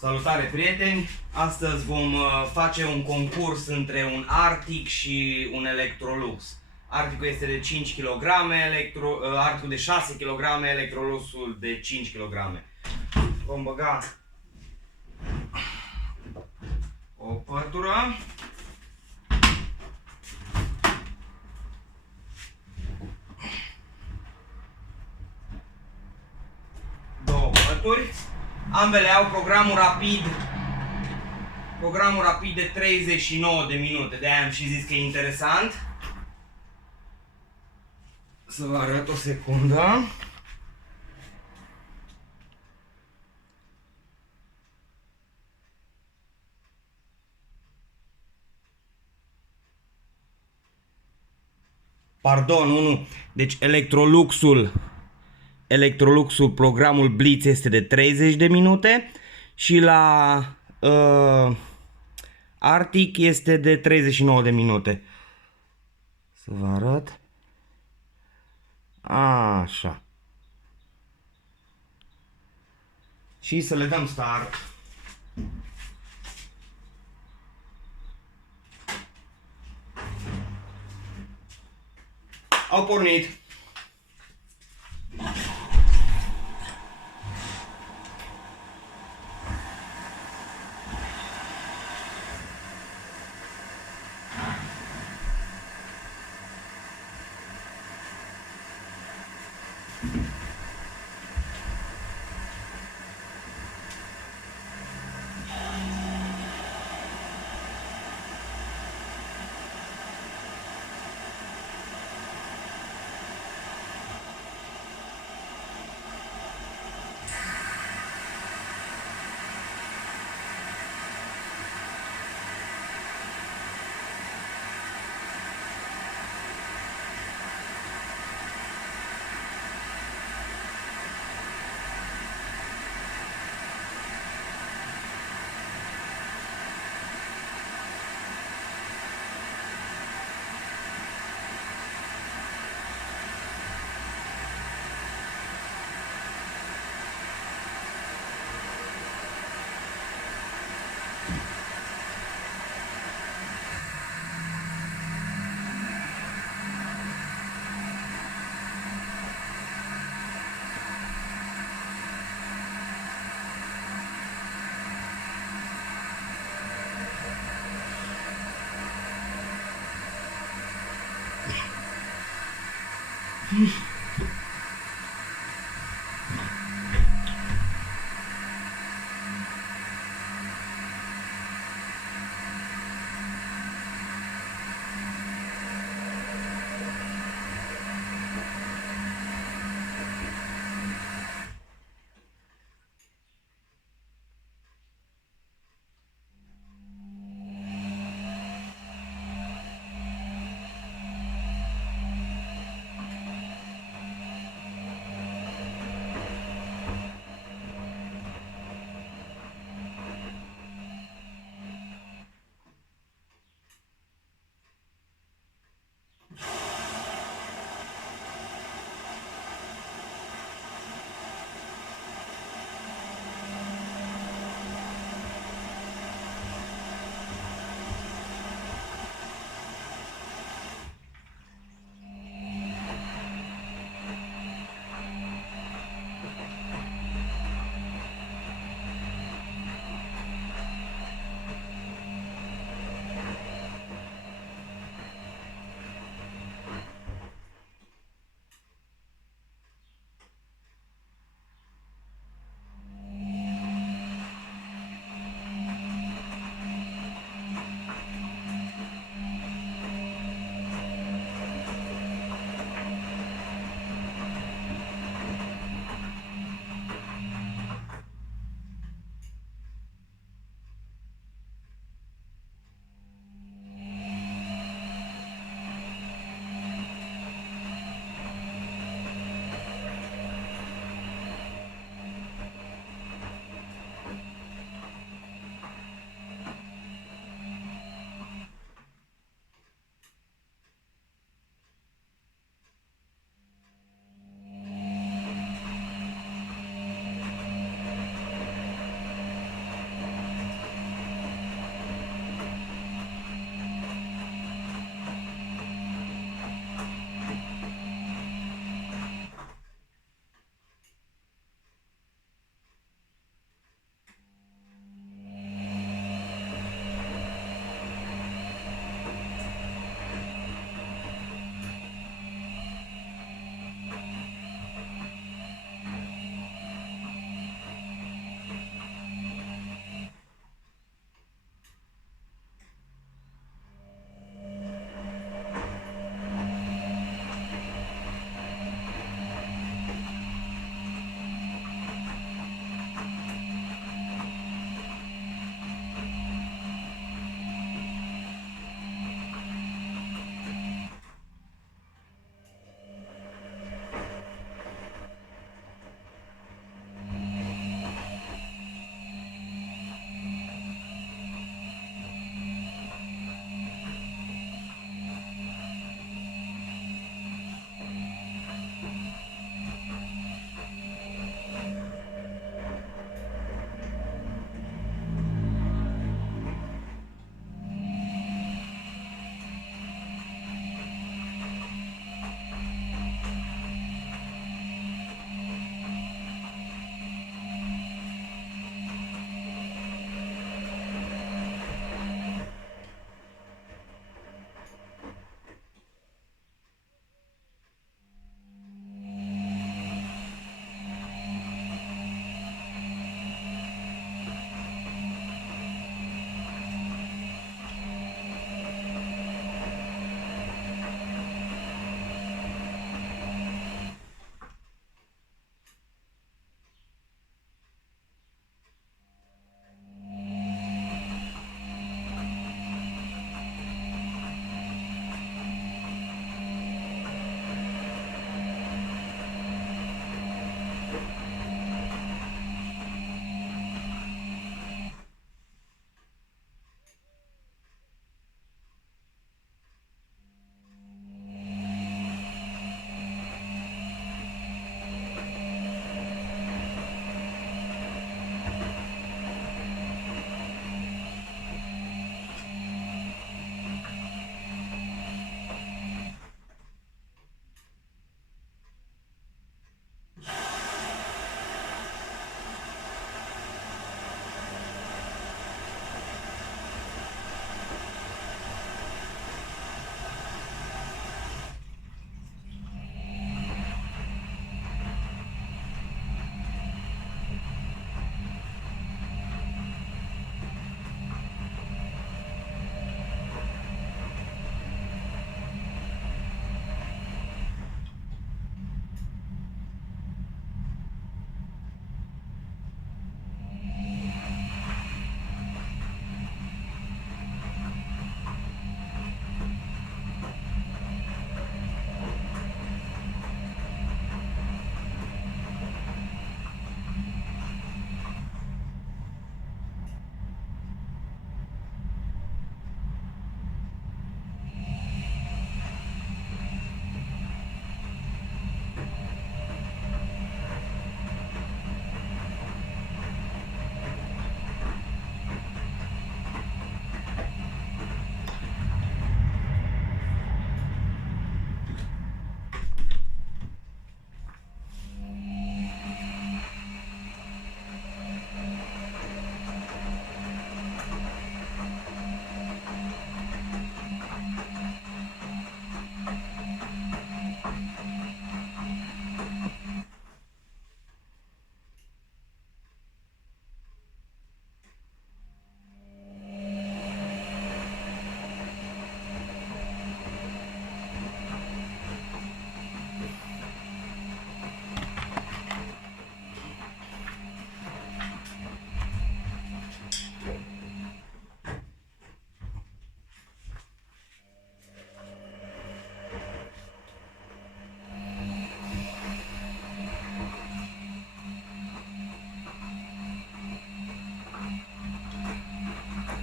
Salutare prieteni! Astăzi vom face un concurs între un Arctic și un Electrolux. Arcticul este de 5 kg, Arcticul de 6 kg, Electroluxul de 5 kg. Vom băga o pătură, două pături. Ambele au programul rapid de 39 de minute, de-aia am și zis că e interesant. Să vă arăt o secundă. Pardon, nu. Deci Electroluxul, programul Blitz este de 30 de minute și la Arctic este de 39 de minute. Să vă arăt. Așa. Și să le dăm start. Au pornit.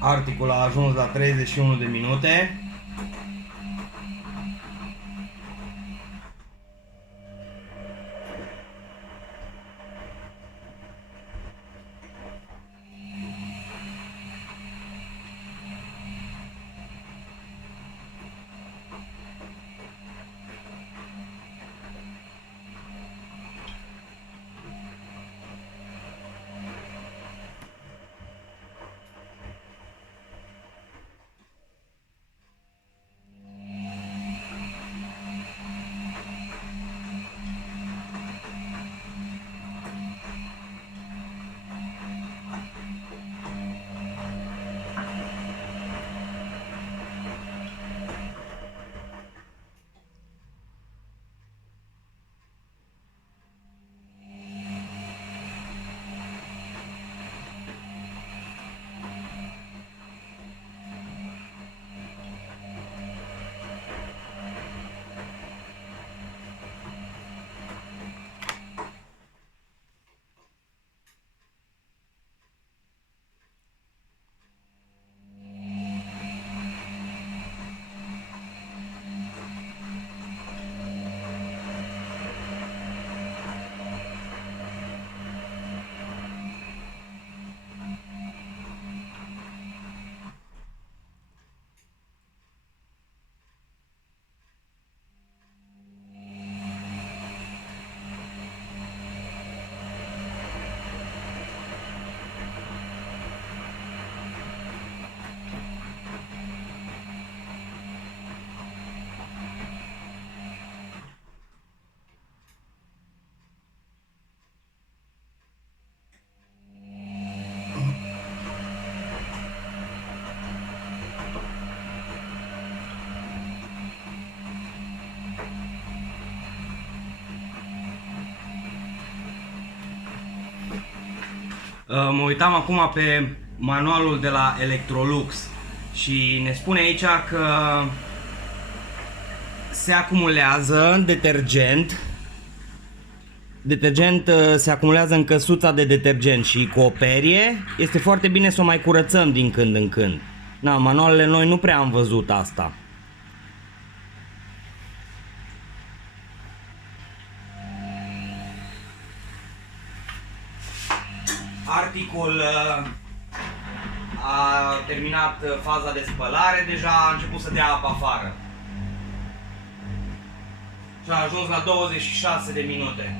Articul a ajuns la 31 de minute. Mă uitam acum pe manualul de la Electrolux și ne spune aici că se acumulează detergent. Detergent se acumulează în căsuța de detergent și cu o perie este foarte bine să o mai curățăm din când în când. Na, manualele noi nu prea am văzut asta. Articul a terminat faza de spălare, deja a început să dea apă afară. Și a ajuns la 26 de minute.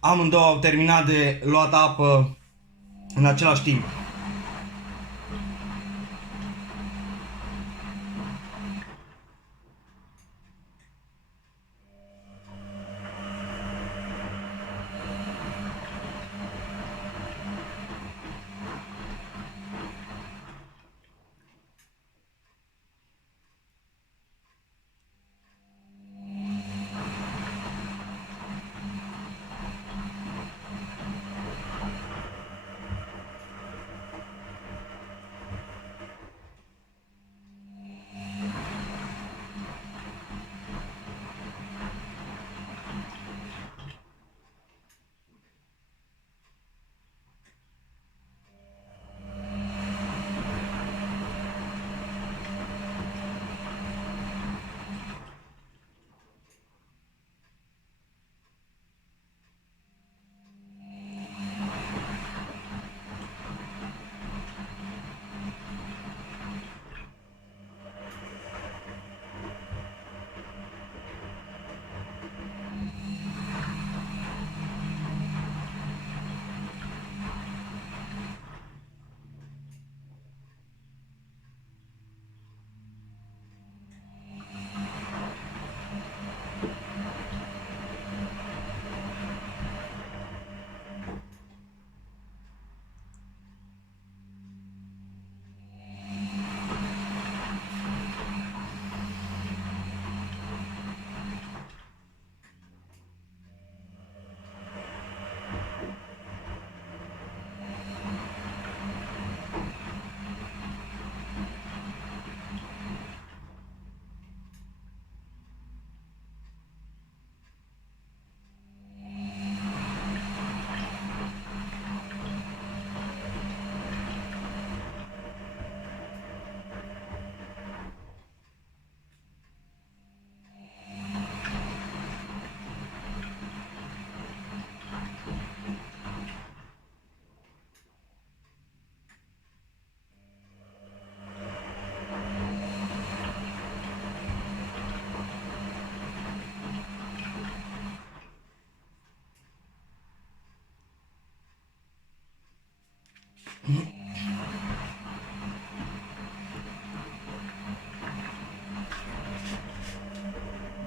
Amândouă au terminat de luat apă în același timp.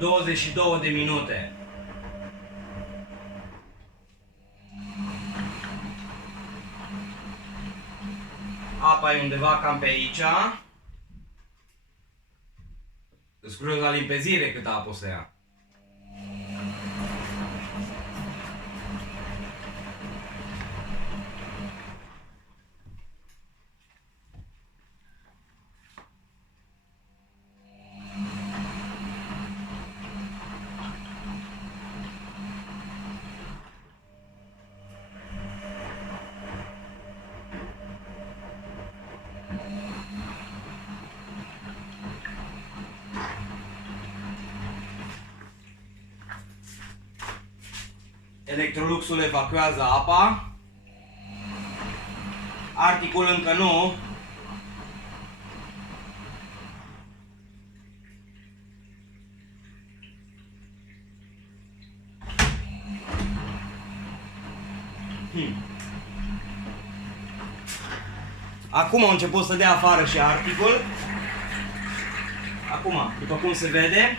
...22 de minute. Apa e undeva cam pe aici. Îți curios la limpezire cât apă o să ia. Electroluxul evacuează apa. Articul încă nu. Acum au început să dea afară și articul. Acum, după cum se vede,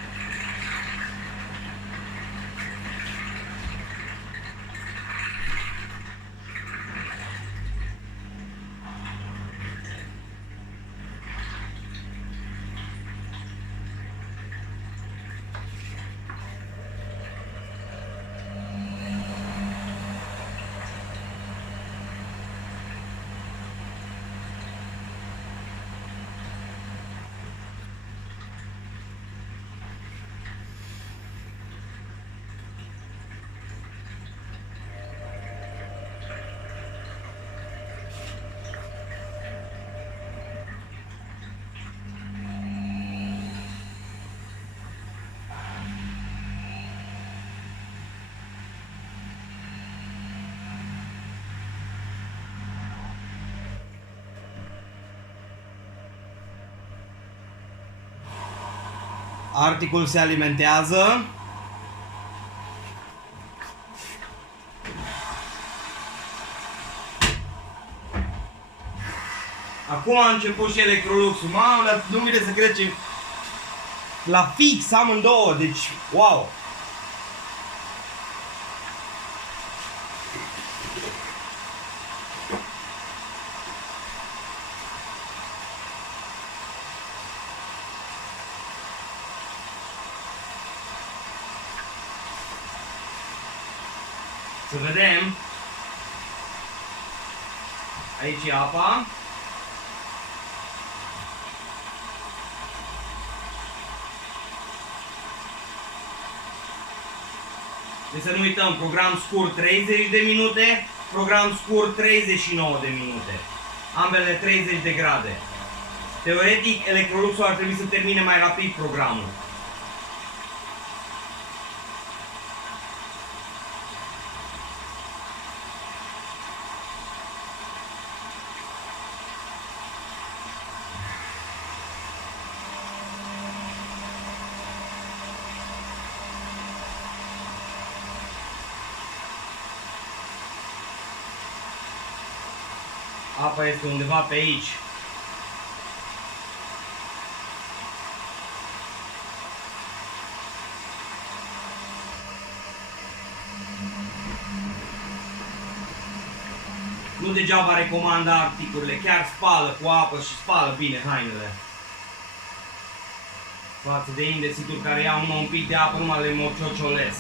articul se alimentează. Acum a început și Electroluxul. Mamă, nu vine să cred ce... La fix amândouă, deci wow! Să vedem. Aici e apa. Deci să nu uităm, program scurt 30 de minute, program scurt 39 de minute. Ambele 30 de grade. Teoretic, Electroluxul ar trebui să termine mai rapid programul. Apa este undeva pe aici. Nu degeaba recomandă articurile, chiar spală cu apă și spală bine hainele. Față de indesituri care iau numai un pic de apă, numai le morciociolesc.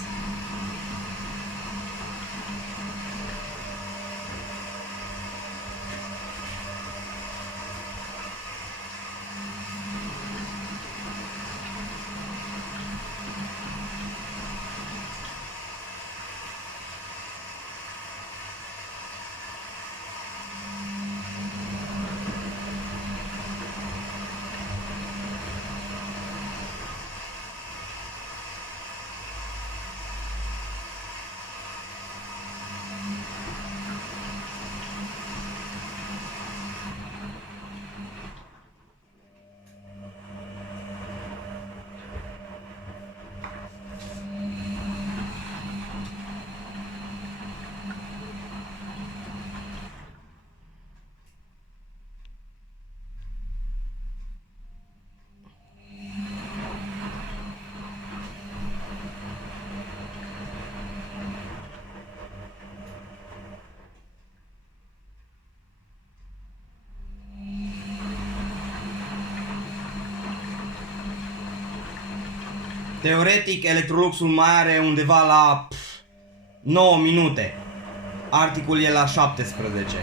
Teoretic, Electroluxul mai are undeva la 9 minute. Articul e la 17.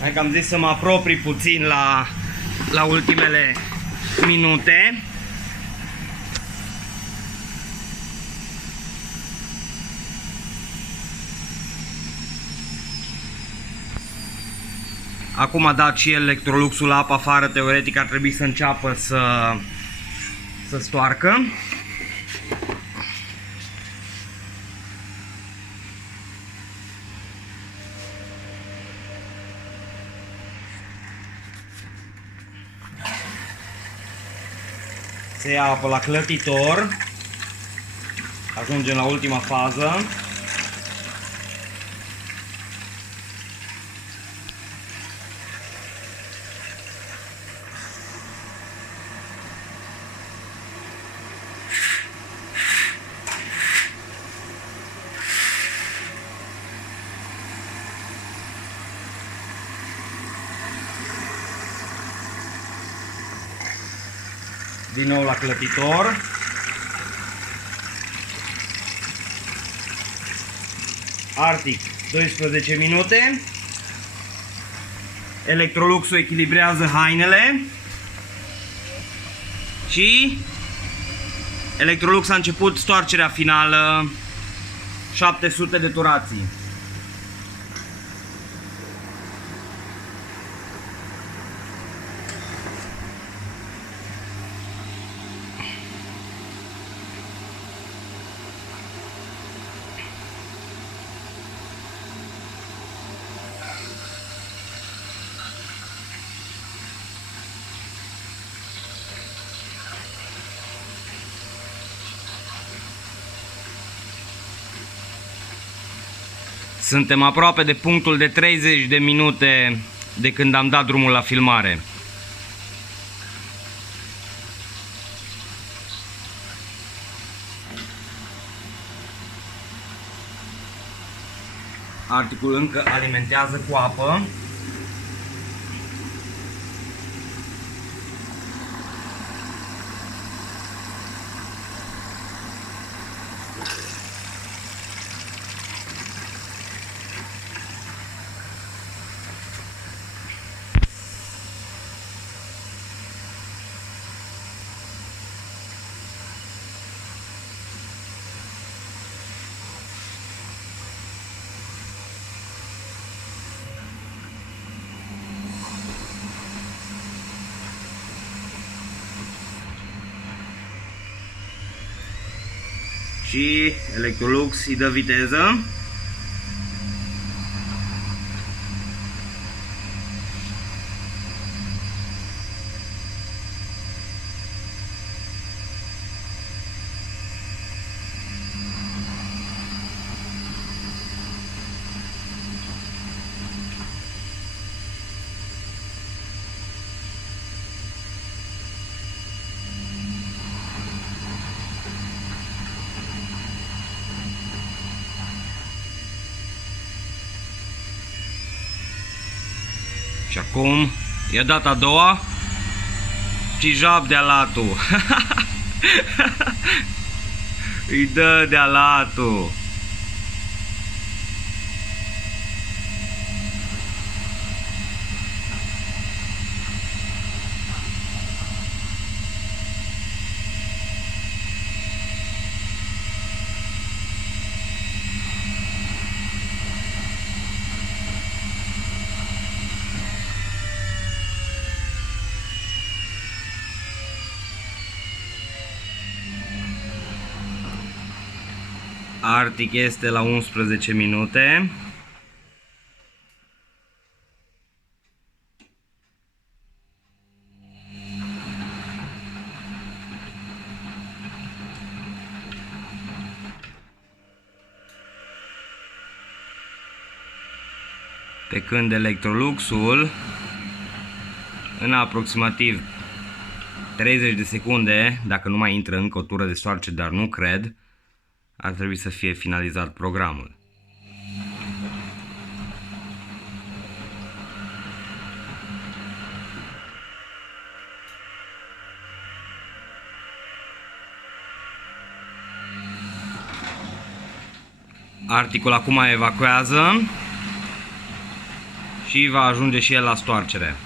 Hai că am zis să mă apropii puțin la ultimele minute. Acum a dat și Electroluxul la apă afară, teoretic ar trebui să înceapă să stoarcă. Se ia apă la clătitor. Ajungem la ultima fază. Din nou la clătitor. Arctic 12 minute. Electroluxul echilibrează hainele. Și Electrolux a început stoarcerea finală, 700 de turații. Suntem aproape de punctul de 30 de minute de când am dat drumul la filmare. Arcticul încă alimentează cu apă. Și Electrolux îi dă viteză. Și acum e data a doua. Și jab de alatul. Îi dă de alatul. Arctic este la 11 minute. Pe când Electroluxul în aproximativ 30 de secunde, dacă nu mai intră încă o tură de stoarce, dar nu cred, ar trebui să fie finalizat programul. Arcticul acum evacuează și va ajunge și el la stoarcere.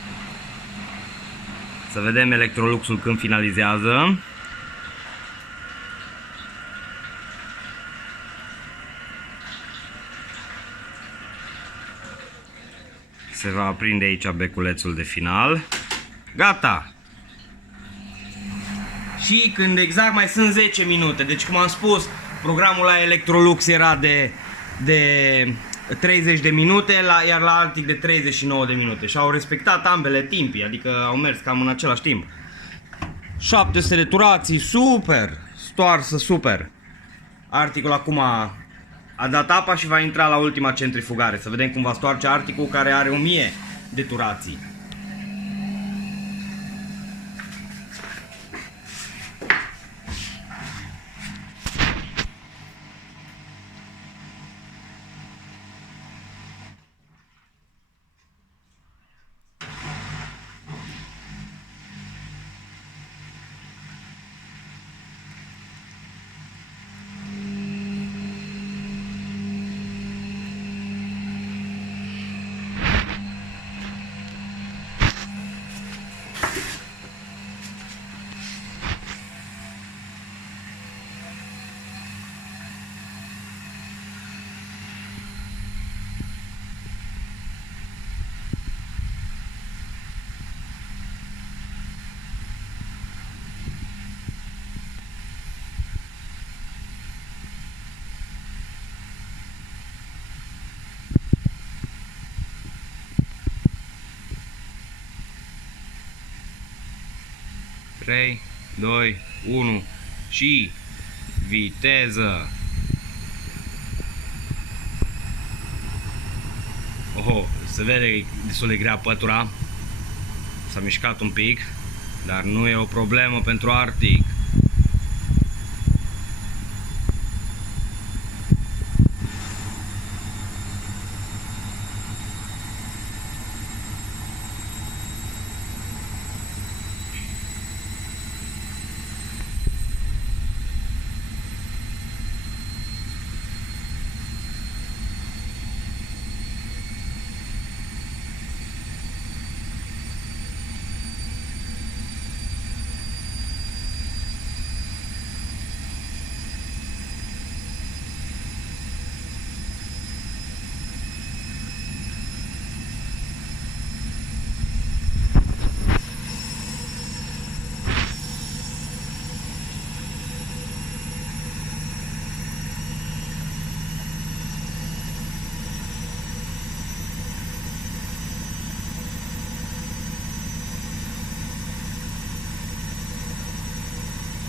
Să vedem Electroluxul când finalizează. Se va aprinde aici beculețul de final. Gata! Și când exact mai sunt 10 minute, deci cum am spus, programul la Electrolux era de 30 de minute, iar la Arctic de 39 de minute și au respectat ambele timpii, adică au mers cam în același timp. 700 de turații, super! Stoarsă, super! Arcticul acum a dat apa și va intra la ultima centrifugare. Să vedem cum va stoarce Arcticul, care are 1000 de turații. Trei, 2, 1 și viteză. Oho, se vede destul de grea pătura. S-a mișcat un pic, dar nu e o problemă pentru Arctic.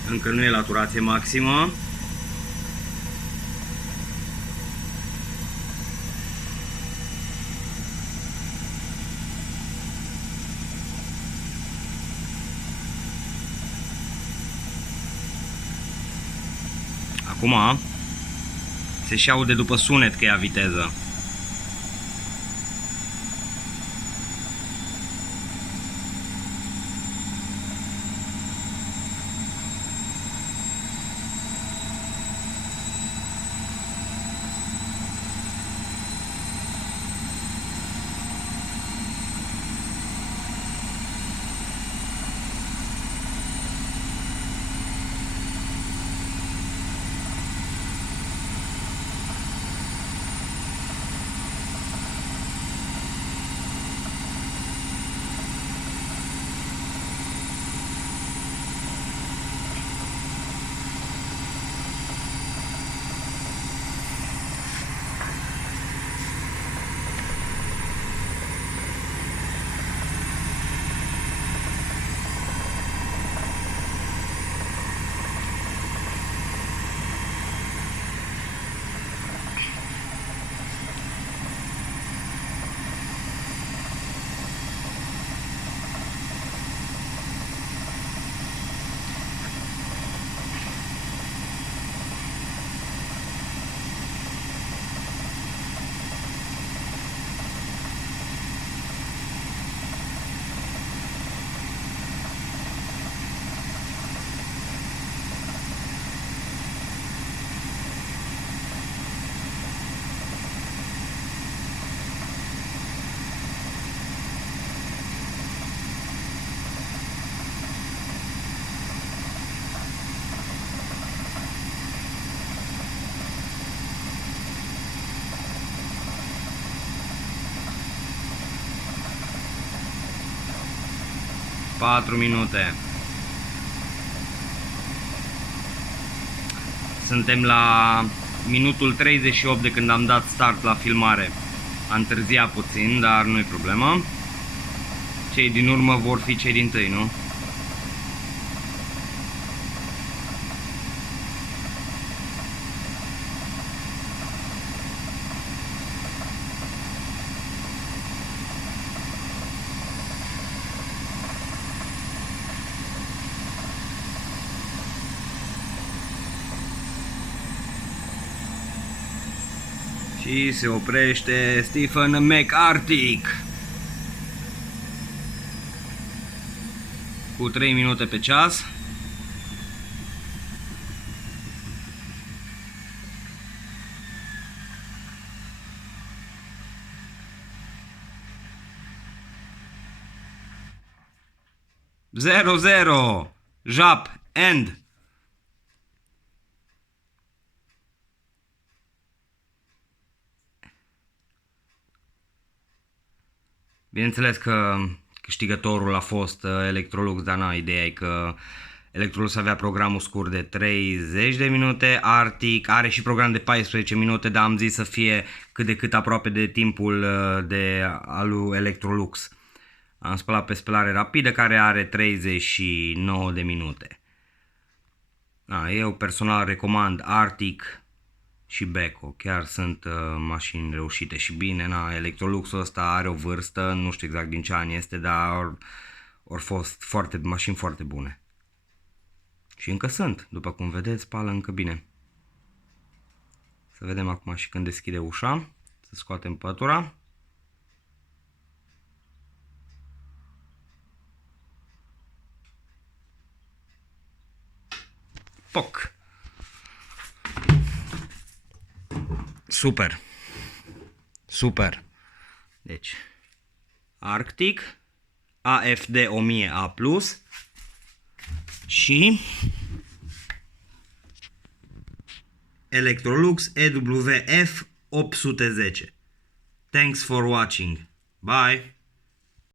Încă nu e la turație maximă. Acum se și aude după sunet că ia viteză. 4 minute. Suntem la minutul 38 de când am dat start la filmare. Am întârziat puțin, dar nu-i problemă. Cei din urmă vor fi cei din tâi, nu? Și se oprește Stephen McArtic cu 3 minute pe ceas. Zero, zero. Jap, end. Bineînțeles că câștigătorul a fost Electrolux, dar na, ideea e că Electrolux avea programul scurt de 30 de minute, Arctic are și program de 14 minute, dar am zis să fie cât de cât aproape de timpul al lui Electrolux. Am spălat pe spălare rapidă, care are 39 de minute. Eu personal recomand Arctic și Beko, chiar sunt mașini reușite și bine. Electroluxul ăsta are o vârstă, nu știu exact din ce an este, dar au fost mașini foarte bune. Și încă sunt, după cum vedeți, spală încă bine. Să vedem acum și când deschide ușa, să scoatem pătura. Poc! Super! Super! Deci, Arctic, AFD 1000A+, și Electrolux EWF 810. Thanks for watching. Bye!